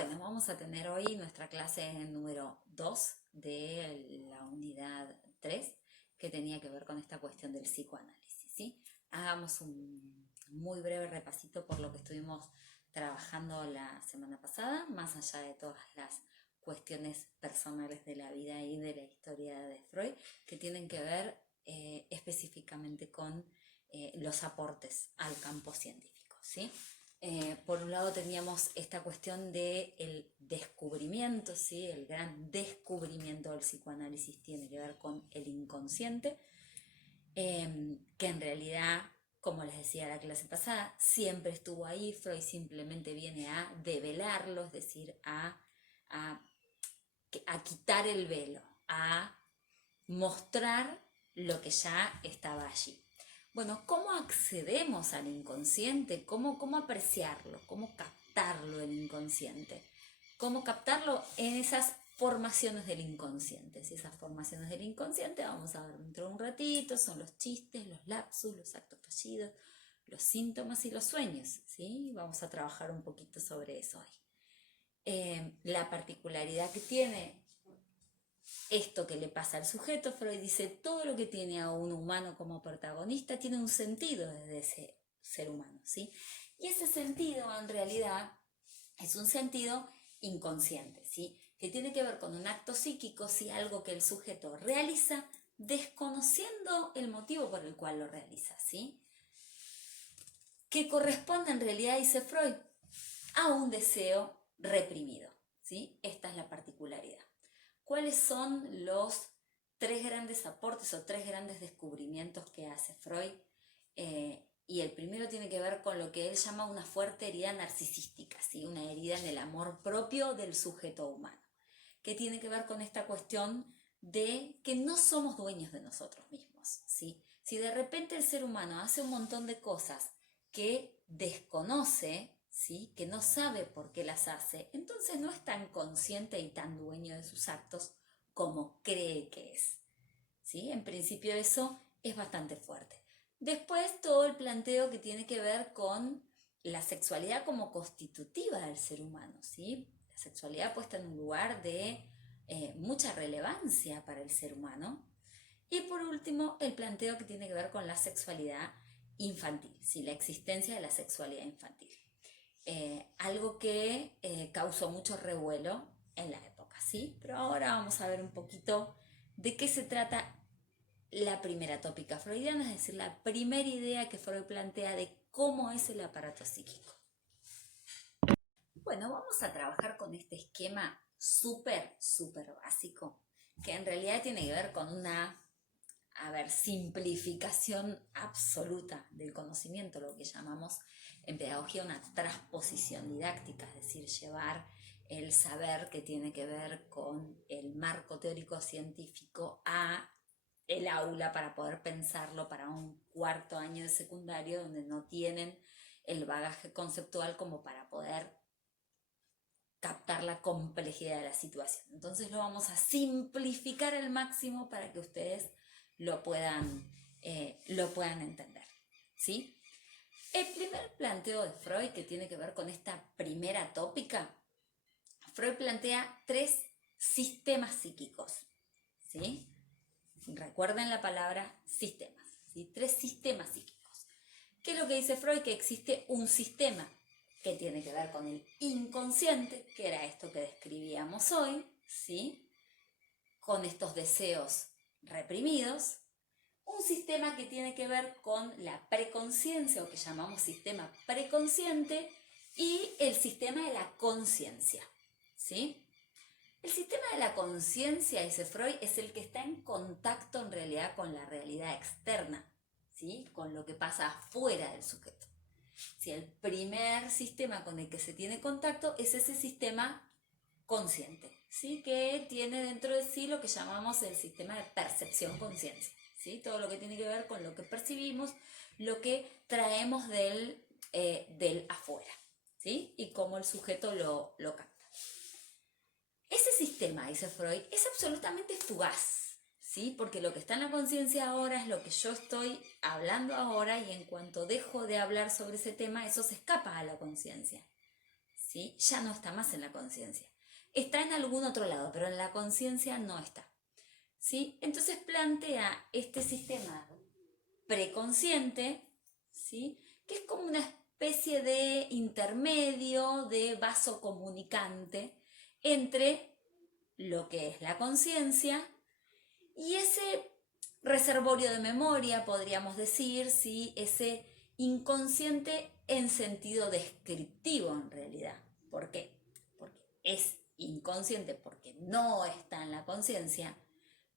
Bueno, vamos a tener hoy nuestra clase número 2 de la unidad 3, que tenía que ver con esta cuestión del psicoanálisis, ¿sí? Hagamos un muy breve repasito por lo que estuvimos trabajando la semana pasada, más allá de todas las cuestiones personales de la vida y de la historia de Freud, que tienen que ver específicamente con los aportes al campo científico, ¿sí? Por un lado teníamos esta cuestión del descubrimiento, ¿sí? El gran descubrimiento del psicoanálisis tiene que ver con el inconsciente, que en realidad, como les decía la clase pasada, siempre estuvo ahí. Freud simplemente viene a develarlo, es decir, a quitar el velo, a mostrar lo que ya estaba allí. Bueno, ¿cómo accedemos al inconsciente? ¿Cómo apreciarlo? ¿Cómo captarlo el inconsciente? ¿Cómo captarlo en esas formaciones del inconsciente? Si esas formaciones del inconsciente, vamos a ver dentro de un ratito, son los chistes, los lapsus, los actos fallidos, los síntomas y los sueños, ¿sí? Vamos a trabajar un poquito sobre eso hoy. La particularidad que tiene esto que le pasa al sujeto, Freud dice, todo lo que tiene a un humano como protagonista tiene un sentido desde ese ser humano, ¿sí? Y ese sentido en realidad es un sentido inconsciente, ¿sí? Que tiene que ver con un acto psíquico, ¿sí? Algo que el sujeto realiza desconociendo el motivo por el cual lo realiza, ¿sí? Que corresponde en realidad, dice Freud, a un deseo reprimido, ¿sí? Esta es la particularidad. ¿Cuáles son los tres grandes aportes o tres grandes descubrimientos que hace Freud? Y el primero tiene que ver con lo que él llama una fuerte herida narcisística, ¿sí? Una herida en el amor propio del sujeto humano, que tiene que ver con esta cuestión de que no somos dueños de nosotros mismos, ¿sí? Si de repente el ser humano hace un montón de cosas que desconoce, ¿sí? Que no sabe por qué las hace, entonces no es tan consciente y tan dueño de sus actos como cree que es, ¿sí? En principio eso es bastante fuerte. Después todo el planteo que tiene que ver con la sexualidad como constitutiva del ser humano, ¿sí? La sexualidad puesta en un lugar de mucha relevancia para el ser humano. Y por último, el planteo que tiene que ver con la sexualidad infantil, ¿sí? La existencia de la sexualidad infantil. Algo que causó mucho revuelo en la época, ¿sí? Pero ahora vamos a ver un poquito de qué se trata la primera tópica freudiana, es decir, la primera idea que Freud plantea de cómo es el aparato psíquico. Bueno, vamos a trabajar con este esquema súper básico, que en realidad tiene que ver con una simplificación absoluta del conocimiento, lo que llamamos en pedagogía una transposición didáctica, es decir, llevar el saber que tiene que ver con el marco teórico científico a el aula para poder pensarlo para un cuarto año de secundario donde no tienen el bagaje conceptual como para poder captar la complejidad de la situación. Entonces lo vamos a simplificar al máximo para que ustedes lo puedan entender, ¿sí? El primer planteo de Freud, que tiene que ver con esta primera tópica, Freud plantea tres sistemas psíquicos, ¿sí? Recuerden la palabra sistemas, ¿sí? Tres sistemas psíquicos. ¿Qué es lo que dice Freud? Que existe un sistema que tiene que ver con el inconsciente, que era esto que describíamos hoy, ¿sí? Con estos deseos reprimidos. Un sistema que tiene que ver con la preconciencia, o que llamamos sistema preconsciente, y el sistema de la conciencia, ¿sí? El sistema de la conciencia, dice Freud, es el que está en contacto en realidad con la realidad externa, ¿sí? Con lo que pasa afuera del sujeto. Si el primer sistema con el que se tiene contacto es ese sistema consciente, ¿sí? Que tiene dentro de sí lo que llamamos el sistema de percepción-conciencia, ¿sí? Todo lo que tiene que ver con lo que percibimos, lo que traemos del afuera, ¿sí? Y cómo el sujeto lo capta. Ese sistema, dice Freud, es absolutamente fugaz, ¿sí? Porque lo que está en la conciencia ahora es lo que yo estoy hablando ahora, y en cuanto dejo de hablar sobre ese tema, eso se escapa a la conciencia, ¿sí? Ya no está más en la conciencia. Está en algún otro lado, pero en la conciencia no está, ¿sí? Entonces plantea este sistema preconsciente, ¿sí? Que es como una especie de intermedio, de vaso comunicante entre lo que es la conciencia y ese reservorio de memoria, podríamos decir, ¿sí? Ese inconsciente en sentido descriptivo en realidad. ¿Por qué? Porque es inconsciente porque no está en la conciencia,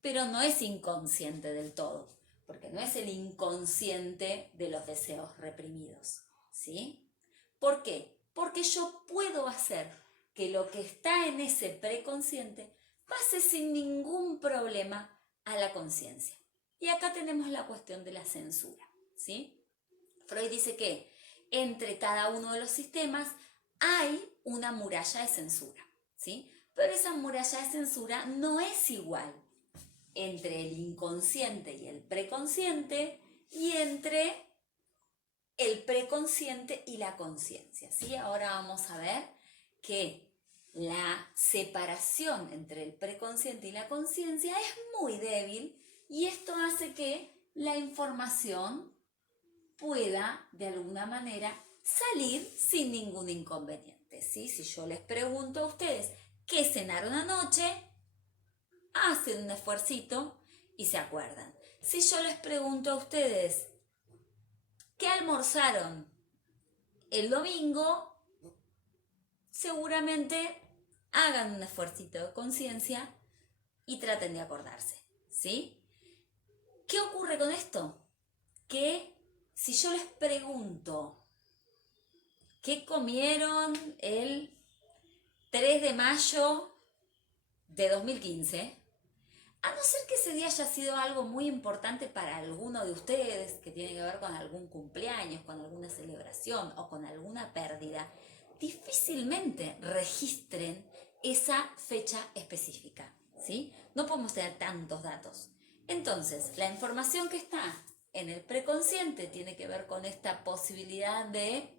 pero no es inconsciente del todo, porque no es el inconsciente de los deseos reprimidos, ¿sí? ¿Por qué? Porque yo puedo hacer que lo que está en ese preconsciente pase sin ningún problema a la conciencia. Y acá tenemos la cuestión de la censura, ¿sí? Freud dice que entre cada uno de los sistemas hay una muralla de censura, ¿sí? Pero esa muralla de censura no es igual entre el inconsciente y el preconsciente y entre el preconsciente y la conciencia, ¿sí? Ahora vamos a ver que la separación entre el preconsciente y la conciencia es muy débil y esto hace que la información pueda de alguna manera salir sin ningún inconveniente, ¿sí? Si yo les pregunto a ustedes qué cenaron anoche, hacen un esfuercito y se acuerdan. Si yo les pregunto a ustedes qué almorzaron el domingo, seguramente hagan un esfuercito de conciencia y traten de acordarse, ¿sí? ¿Qué ocurre con esto? Que si yo les pregunto qué comieron el 3 de mayo de 2015, a no ser que ese día haya sido algo muy importante para alguno de ustedes, que tiene que ver con algún cumpleaños, con alguna celebración o con alguna pérdida, difícilmente registren esa fecha específica, ¿sí? No podemos tener tantos datos. Entonces, la información que está en el preconsciente tiene que ver con esta posibilidad de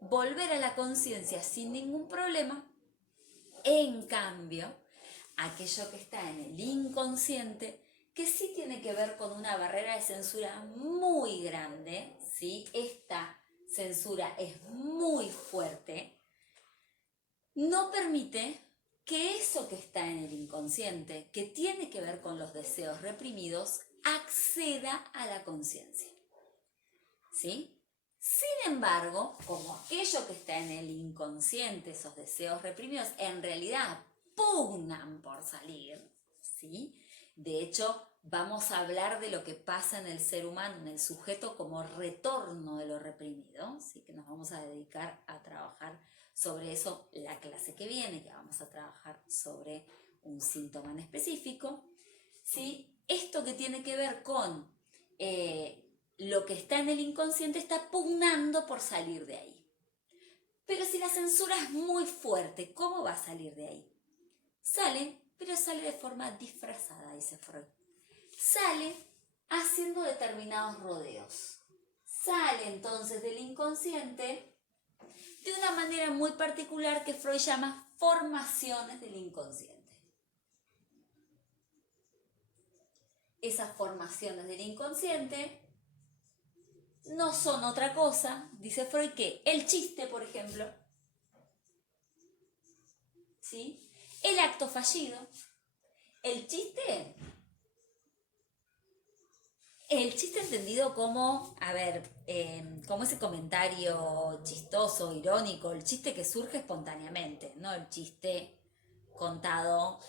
volver a la conciencia sin ningún problema. En cambio, aquello que está en el inconsciente, que sí tiene que ver con una barrera de censura muy grande, ¿sí? Esta censura es muy fuerte, no permite que eso que está en el inconsciente, que tiene que ver con los deseos reprimidos, acceda a la conciencia, ¿sí? Sin embargo, como aquello que está en el inconsciente, esos deseos reprimidos, en realidad pugnan por salir, ¿sí? De hecho, vamos a hablar de lo que pasa en el ser humano, en el sujeto, como retorno de lo reprimido, ¿sí? Que nos vamos a dedicar a trabajar sobre eso la clase que viene, que vamos a trabajar sobre un síntoma en específico, ¿sí? Esto que tiene que ver con lo que está en el inconsciente está pugnando por salir de ahí. Pero si la censura es muy fuerte, ¿cómo va a salir de ahí? Sale, pero sale de forma disfrazada, dice Freud. Sale haciendo determinados rodeos. Sale entonces del inconsciente de una manera muy particular que Freud llama formaciones del inconsciente. Esas formaciones del inconsciente no son otra cosa, dice Freud, que el chiste, por ejemplo, ¿sí? El acto fallido. El chiste entendido como, a ver, como ese comentario chistoso, irónico, el chiste que surge espontáneamente, no el chiste contado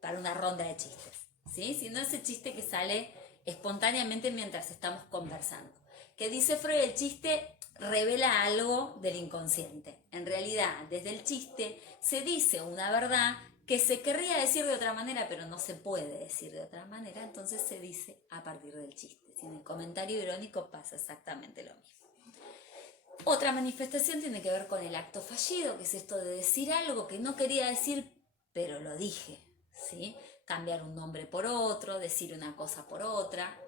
para una ronda de chistes, ¿sí? Sino ese chiste que sale espontáneamente mientras estamos conversando. Que dice Freud, el chiste revela algo del inconsciente. En realidad, desde el chiste se dice una verdad que se querría decir de otra manera, pero no se puede decir de otra manera, entonces se dice a partir del chiste. En el comentario irónico pasa exactamente lo mismo. Otra manifestación tiene que ver con el acto fallido, que es esto de decir algo que no quería decir, pero lo dije, ¿sí? Cambiar un nombre por otro, decir una cosa por otra.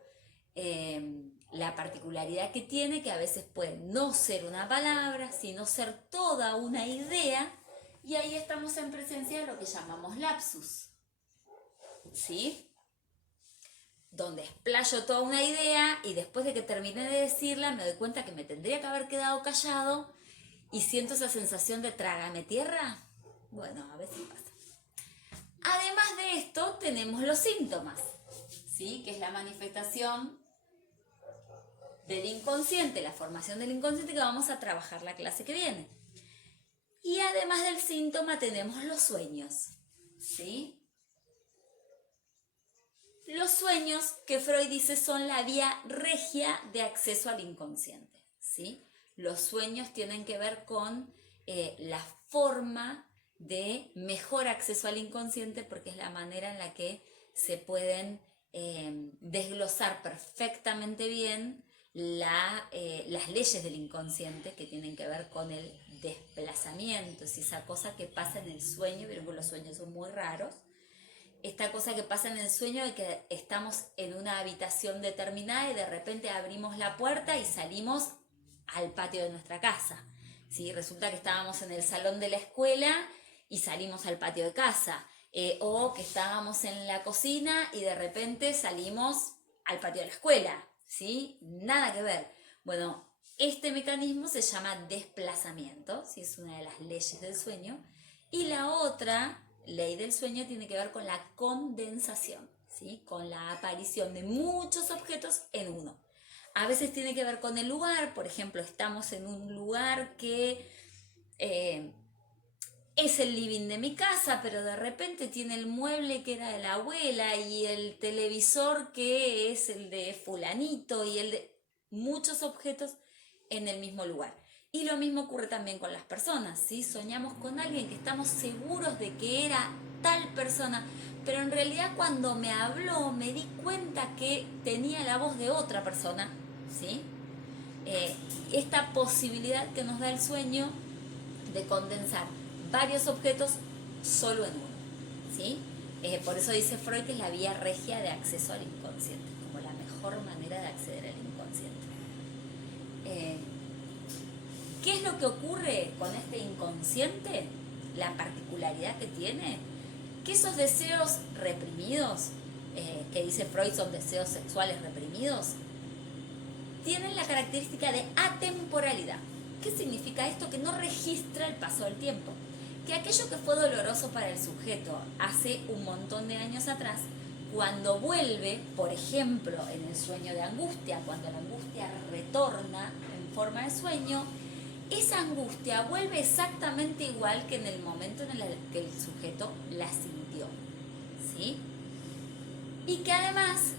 la particularidad que tiene, que a veces puede no ser una palabra, sino ser toda una idea, y ahí estamos en presencia de lo que llamamos lapsus, ¿sí? Donde explayo toda una idea y después de que terminé de decirla me doy cuenta que me tendría que haber quedado callado y siento esa sensación de trágame tierra. Bueno, a veces pasa. Además de esto tenemos los síntomas, ¿sí? Que es la manifestación del inconsciente, la formación del inconsciente, que vamos a trabajar la clase que viene. Y además del síntoma tenemos los sueños, ¿sí? Los sueños, que Freud dice, son la vía regia de acceso al inconsciente, ¿sí? Los sueños tienen que ver con la forma de mejor acceso al inconsciente, porque es la manera en la que se pueden desglosar perfectamente bien las leyes del inconsciente, que tienen que ver con el desplazamiento, es esa cosa que pasa en el sueño. Vieron que los sueños son muy raros. Esta cosa que pasa en el sueño de que estamos en una habitación determinada y de repente abrimos la puerta y salimos al patio de nuestra casa, ¿sí? Resulta que estábamos en el salón de la escuela y salimos al patio de casa, o que estábamos en la cocina y de repente salimos al patio de la escuela, ¿sí? Nada que ver. Bueno, este mecanismo se llama desplazamiento, ¿sí? Es una de las leyes del sueño. Y la otra ley del sueño tiene que ver con la condensación, ¿sí? Con la aparición de muchos objetos en uno. A veces tiene que ver con el lugar, por ejemplo, estamos en un lugar que es el living de mi casa, pero de repente tiene el mueble que era de la abuela y el televisor que es el de fulanito y el de muchos objetos en el mismo lugar. Y lo mismo ocurre también con las personas, ¿sí? Soñamos con alguien que estamos seguros de que era tal persona, pero en realidad cuando me habló me di cuenta que tenía la voz de otra persona, ¿sí? Esta posibilidad que nos da el sueño de condensar varios objetos solo en uno, ¿sí? Por eso dice Freud que es la vía regia de acceso al inconsciente, como la mejor manera de acceder al inconsciente. ¿Qué es lo que ocurre con este inconsciente? La particularidad que tiene, que esos deseos reprimidos, que dice Freud son deseos sexuales reprimidos, tienen la característica de atemporalidad. ¿Qué significa esto? Que no registra el paso del tiempo. Que aquello que fue doloroso para el sujeto hace un montón de años atrás, cuando vuelve, por ejemplo, en el sueño de angustia, cuando la angustia retorna en forma de sueño, esa angustia vuelve exactamente igual que en el momento en el que el sujeto la sintió, ¿sí? Y que además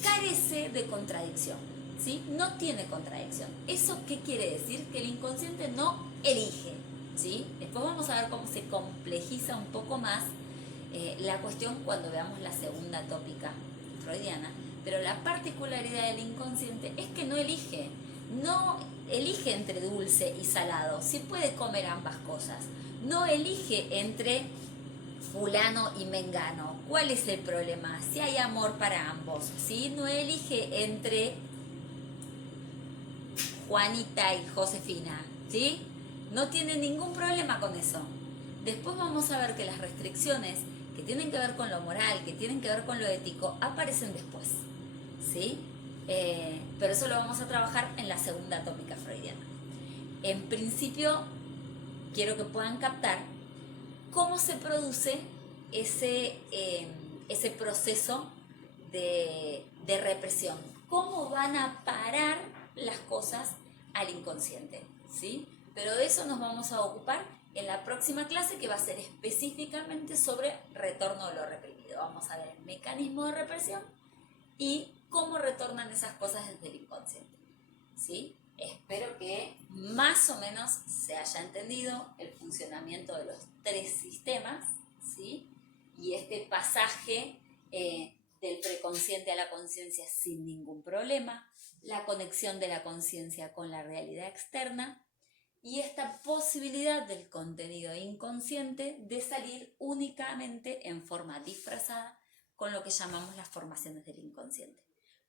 carece de contradicción, ¿sí? No tiene contradicción. ¿Eso qué quiere decir? Que el inconsciente no elige, ¿sí? Después vamos a ver cómo se complejiza un poco más la cuestión cuando veamos la segunda tópica freudiana, pero la particularidad del inconsciente es que no elige entre dulce y salado, sí puede comer ambas cosas, no elige entre fulano y mengano. ¿Cuál es el problema? Si hay amor para ambos, ¿sí? No elige entre Juanita y Josefina, ¿sí? No tiene ningún problema con eso. Después vamos a ver que las restricciones que tienen que ver con lo moral, que tienen que ver con lo ético, aparecen después, ¿sí? Pero eso lo vamos a trabajar en la segunda tópica freudiana. En principio, quiero que puedan captar cómo se produce ese proceso de represión. ¿Cómo van a parar las cosas al inconsciente? ¿Sí? Pero de eso nos vamos a ocupar en la próxima clase, que va a ser específicamente sobre retorno de lo reprimido. Vamos a ver el mecanismo de represión y cómo retornan esas cosas desde el inconsciente, ¿sí? Espero que más o menos se haya entendido el funcionamiento de los tres sistemas, ¿sí? Y este pasaje del preconsciente a la conciencia sin ningún problema, la conexión de la conciencia con la realidad externa y esta posibilidad del contenido inconsciente de salir únicamente en forma disfrazada con lo que llamamos las formaciones del inconsciente.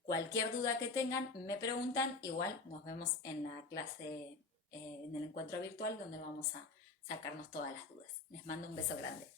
Cualquier duda que tengan, me preguntan. Igual nos vemos en la clase, en el encuentro virtual, donde vamos a sacarnos todas las dudas. Les mando un beso grande.